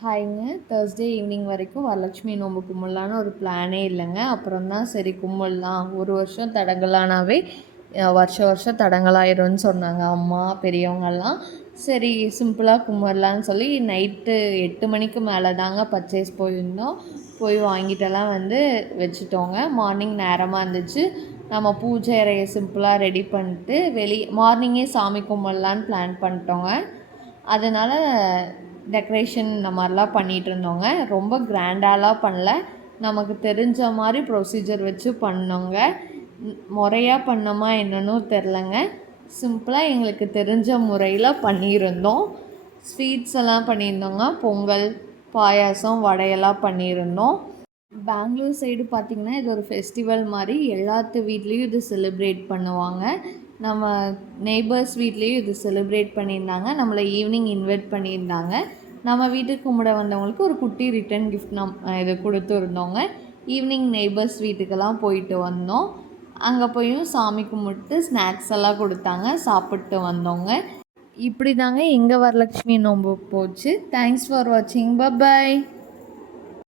ஹாய்ங்க. Thursday evening வரைக்கும் வரலட்சுமி நோம்பு கும்பிட்லான்னு ஒரு பிளானே இல்லைங்க. அப்புறம் தான் சரி கும்பிட்லாம், ஒரு வருஷம் தடங்கலானாவே வருஷம் தடங்கலாயிரும்னு சொன்னாங்க அம்மா பெரியவங்கெல்லாம். சரி சிம்பிளாக கும்பிட்லான்னு சொல்லி நைட்டு 8 மணிக்கு மேலே தாங்க பர்ச்சேஸ் போயிருந்தோம். போய் வாங்கிட்டெல்லாம் வந்து வச்சுட்டோங்க. மார்னிங் நேரமாக இருந்துச்சு. நம்ம பூஜை அறையை சிம்பிளாக ரெடி பண்ணிட்டு மார்னிங்கே சாமி கும்பிட்லான்னு பிளான் பண்ணிட்டோங்க. அதனால் டெக்கரேஷன் இந்த மாதிரிலாம் பண்ணிகிட்டு இருந்தோங்க. ரொம்ப கிராண்டாலாம் பண்ணல, நமக்கு தெரிஞ்ச மாதிரி ப்ரொசீஜர் வச்சு பண்ணோங்க. முறையாக பண்ணோமா என்னன்னு தெரிலங்க. சிம்பிளாக எங்களுக்கு தெரிஞ்ச முறையில் பண்ணியிருந்தோம். ஸ்வீட்ஸ் எல்லாம் பண்ணியிருந்தோங்க. பொங்கல், பாயாசம், வடையெல்லாம் பண்ணியிருந்தோம். பெங்களூர் சைடு பார்த்திங்கன்னா இது ஒரு ஃபெஸ்டிவல் மாதிரி எல்லாத்து வீட்லேயும் இது செலிப்ரேட் பண்ணுவாங்க. நம்ம நெய்பர்ஸ் வீட்லேயும் இது செலிப்ரேட் பண்ணியிருந்தாங்க. நம்மளை ஈவினிங் இன்வைட் பண்ணியிருந்தாங்க. நம்ம வீட்டுக்கு கும்பிட வந்தவங்களுக்கு ஒரு குட்டி ரிட்டன் கிஃப்ட் இது கொடுத்துருந்தோங்க. ஈவினிங் நெய்பர்ஸ் வீட்டுக்கெல்லாம் போயிட்டு வந்தோம். அங்கே போயும் சாமி கும்பிட்டு ஸ்நாக்ஸ் எல்லாம் கொடுத்தாங்க, சாப்பிட்டு வந்தோங்க. இப்படி தாங்க எங்கள் வரலட்சுமி நோன்பு போச்சு. தேங்க்ஸ் ஃபார் வாட்சிங். பை.